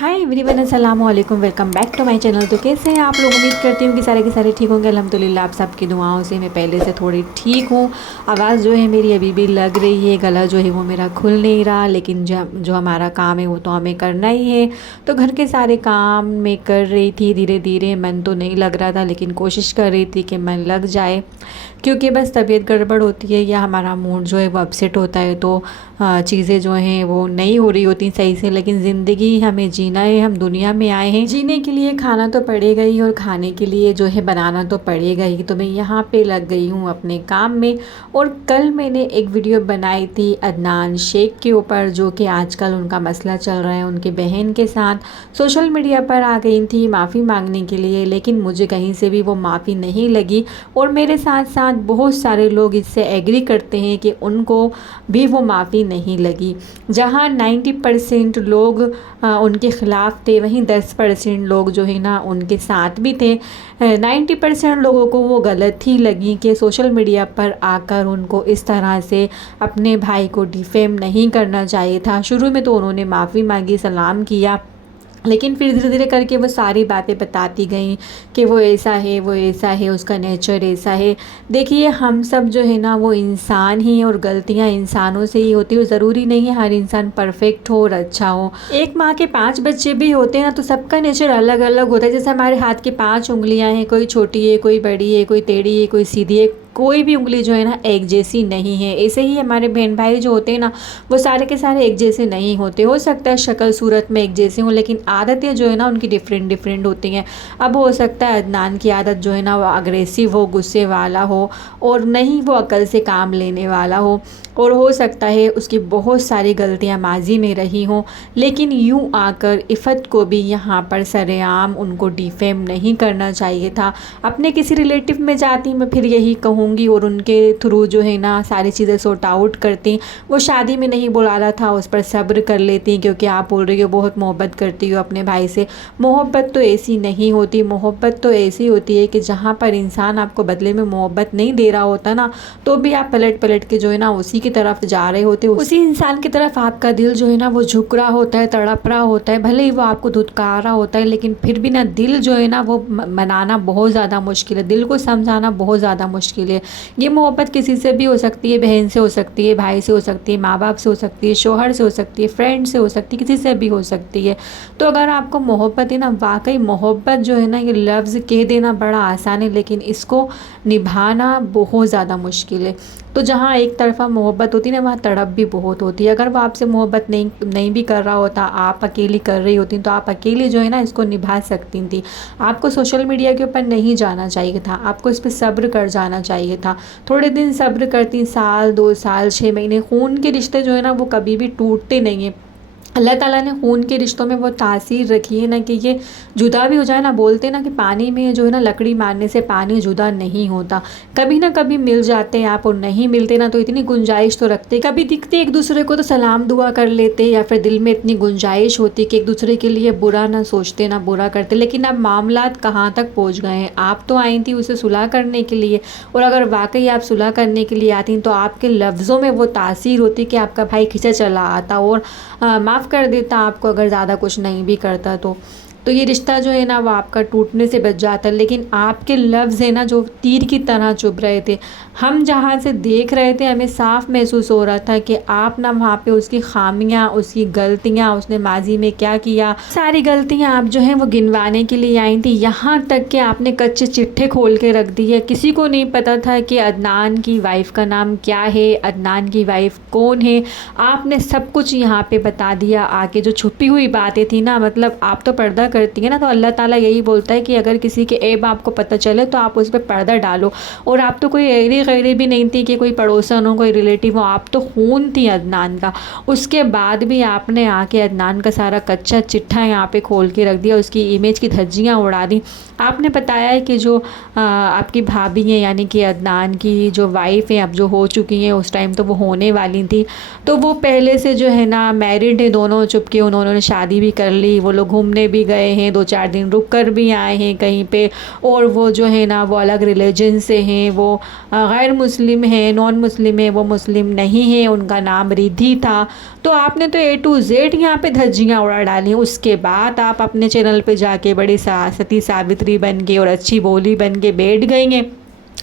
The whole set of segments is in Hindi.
हाय एवरीवन, अस्सलाम वालेकुम। Welcome back to my channel. तो कैसे हैं आप लोग? उम्मीद करती हूँ कि सारे के सारे ठीक होंगे। अल्हम्दुलिल्लाह आप सबकी दुआओं से मैं पहले से थोड़ी ठीक हूँ। आवाज़ जो है मेरी अभी भी लग रही है, गला जो है वो मेरा खुल नहीं रहा, लेकिन जो हमारा काम है वो तो हमें करना ही है। तो घर के सारे काम मैं कर रही थी धीरे धीरे। मन तो नहीं लग रहा था, लेकिन कोशिश कर रही थी कि मन लग जाए, क्योंकि बस तबीयत गड़बड़ होती है या हमारा मूड जो है वो अपसेट होता है तो चीज़ें जो हैं वो नहीं हो रही होती सही से। लेकिन ज़िंदगी हमें जीना है, हम दुनिया में आए हैं, जीने के लिए खाना तो पड़ेगा ही और खाने के लिए जो है बनाना तो पड़ेगा ही। तो मैं यहाँ पे लग गई हूँ अपने काम में। और कल मैंने एक वीडियो बनाई थी अदनान शेख के ऊपर, जो कि आजकल उनका मसला चल रहा है उनके बहन के साथ। सोशल मीडिया पर आ गई थी माफ़ी मांगने के लिए, लेकिन मुझे कहीं से भी वो माफ़ी नहीं लगी। और मेरे साथ साथ बहुत सारे लोग इससे एग्री करते हैं कि उनको भी वो माफ़ी नहीं लगी। जहाँ 90% लोग उनके ख़िलाफ़ थे, वहीं 10% लोग जो है ना उनके साथ भी थे। 90% लोगों को वो गलत ही लगी कि सोशल मीडिया पर आकर उनको इस तरह से अपने भाई को डिफेम नहीं करना चाहिए था। शुरू में तो उन्होंने माफ़ी मांगी, सलाम किया, लेकिन फिर धीरे धीरे करके वो सारी बातें बताती गई कि वो ऐसा है, वो ऐसा है, उसका नेचर ऐसा है। देखिए, हम सब जो है ना वो इंसान ही, और गलतियां इंसानों से ही होती है। ज़रूरी नहीं है हर इंसान परफेक्ट हो और अच्छा हो। एक माँ के 5 बच्चे भी होते हैं ना, तो सबका नेचर अलग अलग होता है। जैसे हमारे हाथ की 5 उंगलियां हैं, कोई छोटी है, कोई बड़ी है, कोई टेढ़ी है, कोई सीधी है। कोई भी उंगली जो है ना एक जैसी नहीं है। ऐसे ही हमारे बहन भाई जो होते हैं ना, वो सारे के सारे एक जैसे नहीं होते। हो सकता है शक्ल सूरत में एक जैसे हों, लेकिन आदतें जो है ना उनकी डिफरेंट डिफरेंट होती हैं। अब हो सकता है अदनान की आदत जो है ना वो अग्रेसिव हो, गुस्से वाला हो, और नहीं वो अकल से काम लेने वाला हो। और हो सकता है उसकी बहुत सारी गलतियां माजी में रही हों, लेकिन यूं आकर इफ़त को भी यहाँ पर सरेआम उनको डिफेम नहीं करना चाहिए था। अपने किसी रिलेटिव में जाती मैं फिर यही कहूँगी, और उनके थ्रू जो है ना सारी चीज़ें सॉर्ट आउट करती। वो शादी में नहीं बुला रहा था, उस पर सब्र कर लेती, क्योंकि आप बोल रही हो बहुत मोहब्बत करती हो अपने भाई से। मोहब्बत तो ऐसी नहीं होती। मोहब्बत तो ऐसी होती है कि जहाँ पर इंसान आपको बदले में मोहब्बत नहीं दे रहा होता ना, तो भी आप पलट पलट के जो है ना उसी की तरफ जा रहे होते, उसी इंसान की तरफ आपका दिल जो है ना वो झुक रहा होता है, तड़प रहा होता है। भले ही वो आपको धुतकार रहा होता है, लेकिन फिर भी ना दिल जो है ना वो मनाना बहुत ज़्यादा मुश्किल है, दिल को समझाना बहुत ज़्यादा मुश्किल है। ये मोहब्बत किसी से भी हो सकती है, बहन से हो सकती है, भाई से हो सकती है, माँ बाप से हो सकती है, शोहर से हो सकती है, फ्रेंड से हो सकती है, किसी से भी हो सकती है। तो अगर आपको मोहब्बत है ना, वाकई मोहब्बत जो है ना, ये लफ्ज़ कह देना बड़ा आसान है, लेकिन इसको निभाना बहुत ज़्यादा मुश्किल है। तो जहाँ एक तरफा मोहब्बत होती है ना, वहाँ तड़प भी बहुत होती है। अगर वो आपसे मोहब्बत नहीं भी कर रहा होता, आप अकेली कर रही होती, तो आप अकेली जो है ना इसको निभा सकती थी। आपको सोशल मीडिया के ऊपर नहीं जाना चाहिए था, आपको इस पर सब्र कर जाना चाहिए था। थोड़े दिन सब्र करती, साल 2 साल 6 महीने, खून के रिश्ते जो है ना वो कभी भी टूटते नहीं हैं। अल्लाह ताला ने खून के रिश्तों में वो तासीर रखी है ना कि ये जुदा भी हो जाए ना, बोलते ना कि पानी में जो है ना लकड़ी मारने से पानी जुदा नहीं होता। कभी ना कभी मिल जाते हैं आप, और नहीं मिलते ना तो इतनी गुंजाइश तो रखते, कभी दिखते एक दूसरे को तो सलाम दुआ कर लेते, या फिर दिल में इतनी गुंजाइश होती कि एक दूसरे के लिए बुरा ना सोचते ना बुरा करते। लेकिन अब मामलात कहाँ तक पहुँच गए हैं। आप तो आई थी उसे सुलह करने के लिए, और अगर वाकई आप सुलह करने के लिए आती तो आपके लफ्ज़ों में वो तासीर होती कि आपका भाई खिंचा चला आता और माफ़ कर देता आपको, अगर ज़्यादा कुछ नहीं भी करता तो ये रिश्ता जो है ना वो आपका टूटने से बच जाता। लेकिन आपके लफ्ज़ है ना जो तीर की तरह चुभ रहे थे। हम जहाँ से देख रहे थे हमें साफ महसूस हो रहा था कि आप ना वहाँ पे उसकी खामियां, उसकी गलतियाँ, उसने माजी में क्या किया, सारी गलतियाँ आप जो हैं वो गिनवाने के लिए आई थी। यहाँ तक कि आपने कच्चे चिट्ठे खोल के रख दी है। किसी को नहीं पता था कि अदनान की वाइफ का नाम क्या है, अदनान की वाइफ कौन है। आपने सब कुछ यहाँ पे बता दिया आके। जो छुपी हुई बातें थी ना, मतलब आप तो पर्दा करती है ना, तो अल्लाह ताला यही बोलता है कि अगर किसी के ऐब आपको पता चले तो आप उस पर पर्दा डालो। और आप तो कोई ऐरी गैरी भी नहीं थी कि कोई पड़ोसन हो, कोई रिलेटिव हो, आप तो खून थी अदनान का। उसके बाद भी आपने आके अदनान का सारा कच्चा चिट्ठा यहाँ पे खोल के रख दिया, उसकी इमेज की धज्जियाँ उड़ा दी। आपने बताया है कि जो आपकी भाभी हैं, यानी कि अदनान की जो वाइफ हैं, अब जो हो चुकी हैं, उस टाइम तो वो होने वाली थी, तो वो पहले से जो है ना मैरिड है दोनों, चुपके उन्होंने शादी भी कर ली, वो लोग घूमने भी गए, गए हैं, 2-4 दिन रुक कर भी आए हैं कहीं पे, और वो जो है ना वो अलग रिलीजन से हैं, वो गैर मुस्लिम हैं, नॉन मुस्लिम है, वो मुस्लिम नहीं है, उनका नाम रिद्धि था। तो आपने तो A to Z यहाँ पे धज्जियाँ उड़ा डाली। उसके बाद आप अपने चैनल पे जाके बड़ी सती सावित्री बन के और अच्छी बोली बन के बैठ गई हैं।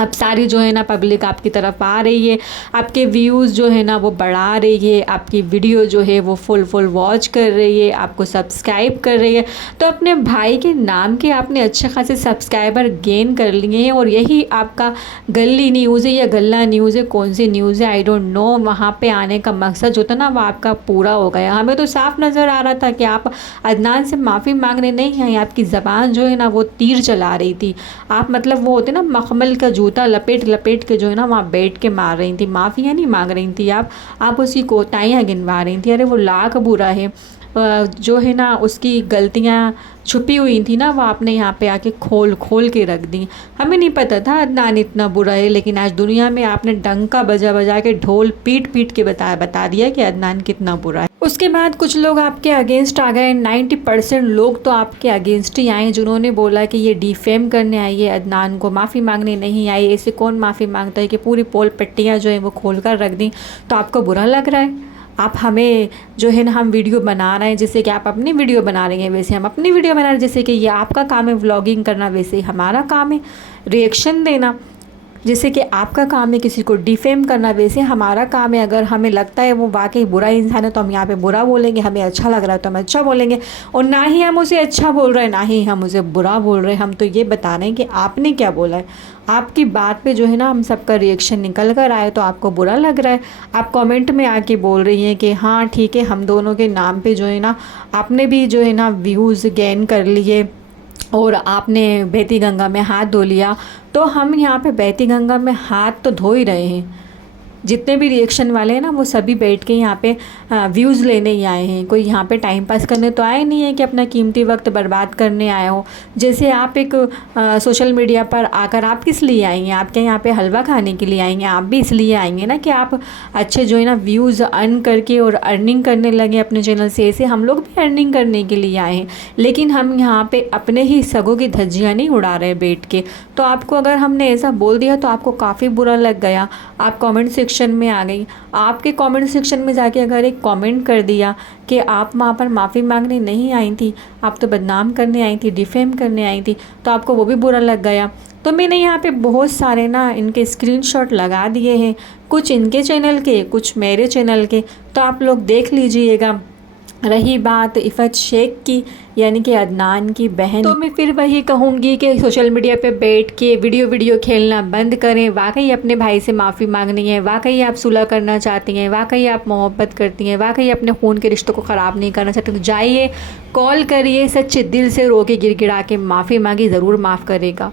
अब सारी जो है ना पब्लिक आपकी तरफ आ रही है, आपके व्यूज़ जो है ना वो बढ़ा रही है, आपकी वीडियो जो है वो फुल वॉच कर रही है, आपको सब्सक्राइब कर रही है। तो अपने भाई के नाम के आपने अच्छे खासे सब्सक्राइबर गेन कर लिए हैं, और यही आपका गली न्यूज़ है या गल्ला न्यूज़ है, कौन सी न्यूज़ है आई डोंट नो, वहाँ पे आने का मकसद जो था ना वो आपका पूरा हो गया। हमें तो साफ नज़र आ रहा था कि आप अदनान से माफ़ी मांगने नहीं आई, आपकी ज़बान जो है ना वो तीर चला रही थी। आप मतलब वो होते ना मखमल का जूता लपेट के जो है ना वहाँ बैठ के मार रही थी, माफ़िया नहीं मांग रही थी आप उसकी कोताहियाँ गिनवा रही थी। अरे वो लाख बुरा है, जो है ना उसकी गलतियाँ छुपी हुई थी ना वो आपने यहाँ पे आके खोल के रख दी। हमें नहीं पता था अदनान इतना बुरा है, लेकिन आज दुनिया में आपने डंका बजा के ढोल पीट के बता दिया कि अदनान कितना बुरा है। उसके बाद कुछ लोग आपके अगेंस्ट आ गए। 90% लोग तो आपके अगेंस्ट ही आए, जिन्होंने बोला कि ये डिफेम करने आई है अदनान को, माफ़ी मांगने नहीं आई। ऐसे कौन माफ़ी मांगता है कि पूरी पोल पट्टियाँ जो है वो खोल कर रख दी। तो आपको बुरा लग रहा है? आप हमें जो है ना हम वीडियो बना रहे हैं जैसे कि आप अपनी वीडियो बना रही हैं, वैसे हम अपनी वीडियो बना रहे हैं। जैसे कि ये आपका काम है व्लॉगिंग करना, वैसे ही हमारा काम है रिएक्शन देना। जैसे कि आपका काम है किसी को डिफेम करना, वैसे हमारा काम है अगर हमें लगता है वो वाकई बुरा इंसान है तो हम यहाँ पे बुरा बोलेंगे, हमें अच्छा लग रहा है तो हम अच्छा बोलेंगे। और ना ही हम उसे अच्छा बोल रहे हैं ना ही हम उसे बुरा बोल रहे हैं, हम तो ये बता रहे हैं कि आपने क्या बोला है। आपकी बात पे जो है ना हम सबका रिएक्शन निकल कर आए तो आपको बुरा लग रहा है। आप कमेंट में आके बोल रही हैं कि हाँ ठीक है, हम दोनों के नाम पे जो है ना आपने भी जो है ना व्यूज़ गेन कर लिए और आपने बहती गंगा में हाथ धो लिया। तो हम यहाँ पे बहती गंगा में हाथ तो धो ही रहे हैं। जितने भी रिएक्शन वाले हैं ना वो सभी बैठ के यहाँ पे व्यूज़ लेने ही आए हैं, कोई यहाँ पे टाइम पास करने तो आए नहीं है कि अपना कीमती वक्त बर्बाद करने आए हो। जैसे आप एक सोशल मीडिया पर आकर आप किस लिए आएंगे? आप क्या यहाँ पे हलवा खाने के लिए आएंगे? आप भी इसलिए आएंगे ना कि आप अच्छे जो है ना व्यूज़ अर्न करके और अर्निंग करने लगे अपने चैनल से। ऐसे हम लोग भी अर्निंग करने के लिए आए हैं, लेकिन हम यहाँ पे अपने ही सगों की धज्जियाँ नहीं उड़ा रहे बैठ के। तो आपको अगर हमने ऐसा बोल दिया तो आपको काफ़ी बुरा लग गया, आप कमेंट सेक्शन में आ गई। आपके कमेंट सेक्शन में जाके अगर एक कमेंट कर दिया कि आप वहाँ पर माफ़ी मांगने नहीं आई थी, आप तो बदनाम करने आई थी, डिफेम करने आई थी, तो आपको वो भी बुरा लग गया। तो मैंने यहाँ पे बहुत सारे ना इनके स्क्रीनशॉट लगा दिए हैं, कुछ इनके चैनल के कुछ मेरे चैनल के, तो आप लोग देख लीजिएगा। रही बात इफ़त शेख की यानी कि अदनान की बहन, तो मैं फिर वही कहूँगी कि सोशल मीडिया पे बैठ के वीडियो खेलना बंद करें। वाकई अपने भाई से माफ़ी मांगनी है, वाकई आप सुलह करना चाहती हैं, वाकई आप मोहब्बत करती हैं, वाकई अपने खून के रिश्तों को ख़राब नहीं करना चाहती, तो जाइए कॉल करिए, सच्चे दिल से रो के गिड़गिड़ा के माफ़ी मांगी, ज़रूर माफ़ करेगा।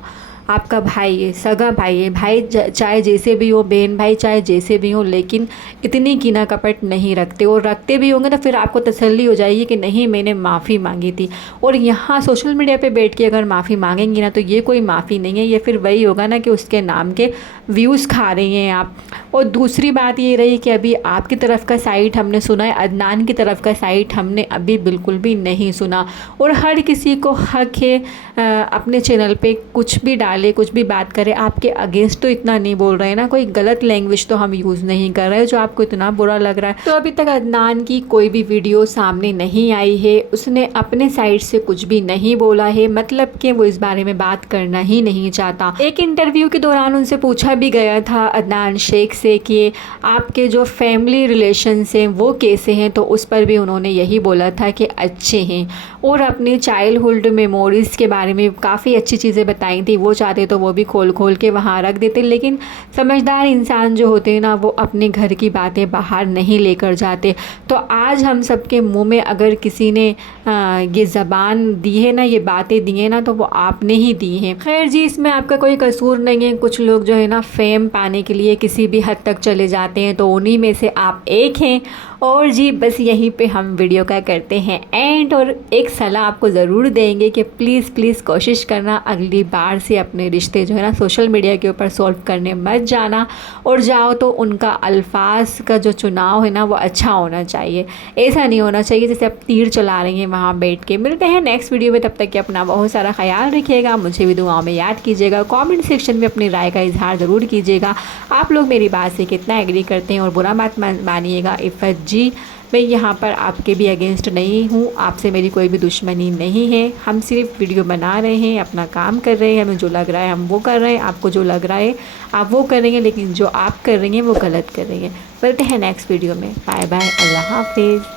आपका भाई है, सगा भाई है, भाई चाहे जैसे भी हो, बहन भाई चाहे जैसे भी हो, लेकिन इतनी कीना कपट नहीं रखते। और रखते भी होंगे तो फिर आपको तसल्ली हो जाएगी कि नहीं मैंने माफ़ी मांगी थी। और यहाँ सोशल मीडिया पे बैठ के अगर माफ़ी मांगेंगी ना तो ये कोई माफ़ी नहीं है, ये फिर वही होगा ना कि उसके नाम के व्यूज़ खा रही हैं आप। और दूसरी बात ये रही कि अभी आपकी तरफ का साइड हमने सुना है, अदनान की तरफ का साइड हमने अभी बिल्कुल भी नहीं सुना। और हर किसी को हक है अपने चैनल पे कुछ भी डाले, कुछ भी बात करे। आपके अगेंस्ट तो इतना नहीं बोल रहे हैं ना, कोई गलत लैंग्वेज तो हम यूज़ नहीं कर रहे जो आपको इतना बुरा लग रहा है। तो अभी तक अदनान की कोई भी वीडियो सामने नहीं आई है, उसने अपने साइड से कुछ भी नहीं बोला है, मतलब कि वो इस बारे में बात करना ही नहीं चाहता। एक इंटरव्यू के दौरान उनसे पूछा भी गया था अदनान शेख से कि आपके जो फैमिली रिलेशंस हैं वो कैसे हैं, तो उस पर भी उन्होंने यही बोला था कि अच्छे हैं। और अपनी चाइल्डहुड मेमोरीज़ के बारे में काफ़ी अच्छी चीज़ें बताई थी, वो चाहते तो वो भी खोल के वहाँ रख देते। लेकिन समझदार इंसान जो होते हैं ना वो अपने घर की बातें बाहर नहीं लेकर जाते। तो आज हम सबके मुंह में अगर किसी ने ये ज़बान दी है ना, ये बातें दी हैं ना, तो वो आपने ही दी हैं। खैर जी, इसमें आपका कोई कसूर नहीं है। कुछ लोग जो है ना फेम पाने के लिए किसी भी हद तक चले जाते हैं, तो उन्हीं में से आप एक हैं। और जी बस यहीं पे हम वीडियो का करते हैं एंड, और एक सलाह आपको ज़रूर देंगे कि प्लीज़ प्लीज़ कोशिश करना अगली बार से अपने रिश्ते जो है ना सोशल मीडिया के ऊपर सॉल्व करने मत जाना, और जाओ तो उनका अल्फाज का जो चुनाव है ना वो अच्छा होना चाहिए। ऐसा नहीं होना चाहिए जैसे आप तीर चला रही हैं वहाँ बैठ के। मिलते हैं नेक्स्ट वीडियो में, तब तक कि अपना बहुत सारा ख्याल रखिएगा, मुझे भी दुआओं में याद कीजिएगा, कमेंट सेक्शन में अपनी राय का इजहार ज़रूर कीजिएगा। आप लोग मेरी बात से कितना एग्री करते हैं, और बुरा मत मानिएगा। इफ़त जी, मैं यहाँ पर आपके भी अगेंस्ट नहीं हूँ, आपसे मेरी कोई भी दुश्मनी नहीं है। हम सिर्फ वीडियो बना रहे हैं, अपना काम कर रहे हैं, हमें जो लग रहा है हम वो कर रहे हैं, आपको जो लग रहा है आप वो करेंगे, लेकिन जो आप कर रही हैं वो गलत कर रही हैं। मिलते हैं नेक्स्ट वीडियो में। बाय बाय, अल्लाह हाफिज़।